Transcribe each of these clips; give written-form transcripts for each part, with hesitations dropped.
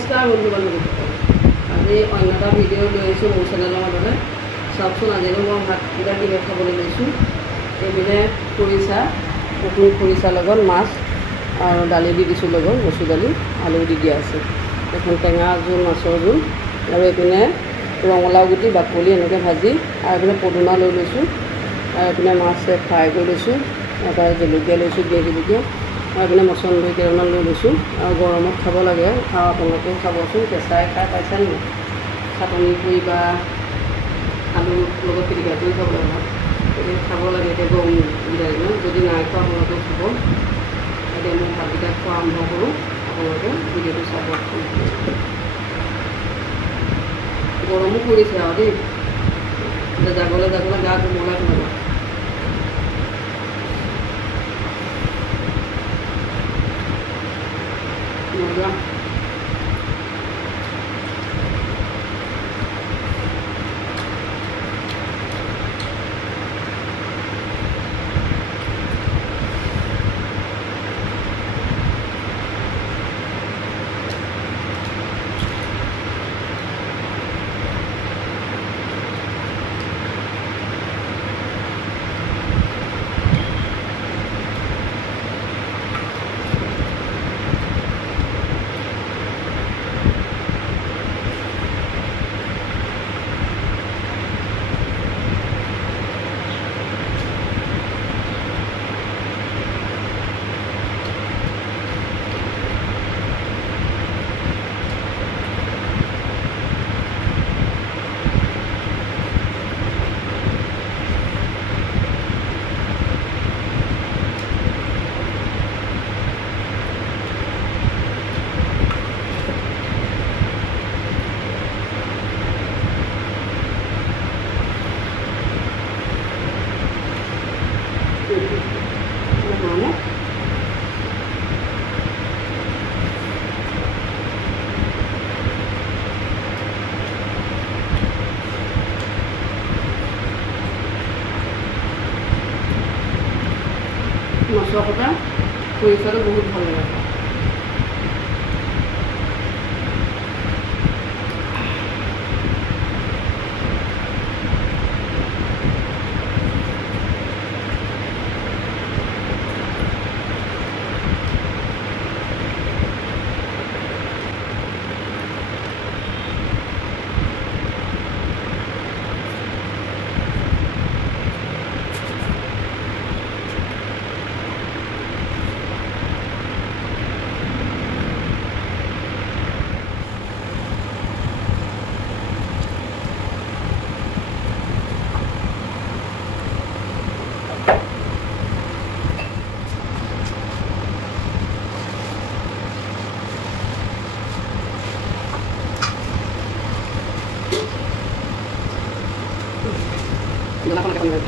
নমস্কাৰ বন্ধু বান্ধৱীসকল, আজি অন্য এটা ভিডিঅ' লৈ আহিছোঁ মোৰ চেনেলৰ মাজতে। চাওকচোন আজিলৈ মই ভাতকেইটা কিনে খাবলৈ লৈছোঁ। এইপিনে খৰিচা, নতুন খৰিচাৰ লগত মাছ আৰু দালি দি দিছোঁ, লগত মচুৰ দালি আলু দি দিয়া আছে। এখন টেঙা জোল, মাছৰ জোল, আৰু এইপিনে ৰঙালাও গুটি বাকলি এনেকৈ ভাজি, আৰু এইপিনে পদুনা লৈ লৈছোঁ, আৰু এইপিনে মাছ ফ্ৰাই কৰি লৈছোঁ, এটা জলকীয়া লৈছোঁ, বিয়া জলকীয়া, আৰু এইপিনে মচন্দৰী কেইটামান লৈ লৈছোঁ। আৰু গৰমত খাব লাগে, আৰু আপোনালোকেও খাবচোন, কেঁচাই খাই পাইছে নি? চাটনি কৰি বা আলুৰ লগত পিটিকা কৰি খাব লাগে, গতিকে খাব লাগে। এতিয়া গৰম দিনত যদি নাই খোৱা আপোনালোকেও খাব। এতিয়া মই ভাতকেইটা খোৱা আৰম্ভ কৰোঁ, আপোনালোকে ভিডিঅ'টো চাব। গৰমো পৰিছে আৰু দেই, এতিয়া যাবলৈ গা কোমলাই পেলাব। মজা। মাছৰ কটা খৰিচাটো বহুত ভাল লাগে। Kenapa makan ini?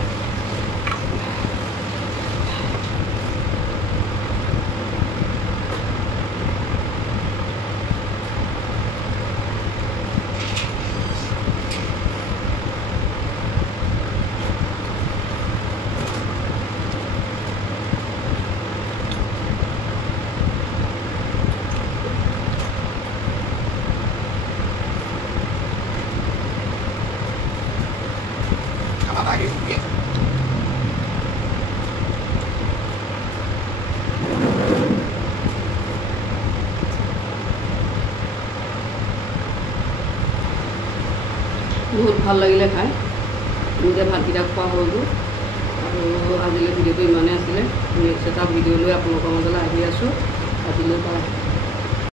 বহুত ভাল লাগিলে খাই। নিজে ভাতকেইটা খোৱা হৈ গ'ল, আৰু আজিলৈ ভিডিঅ'টো ইমানেই আছিলে। নেক্সট এটা ভিডিঅ' লৈ আপোনালোকৰ মাজলৈ আহি আছোঁ। আজিলৈ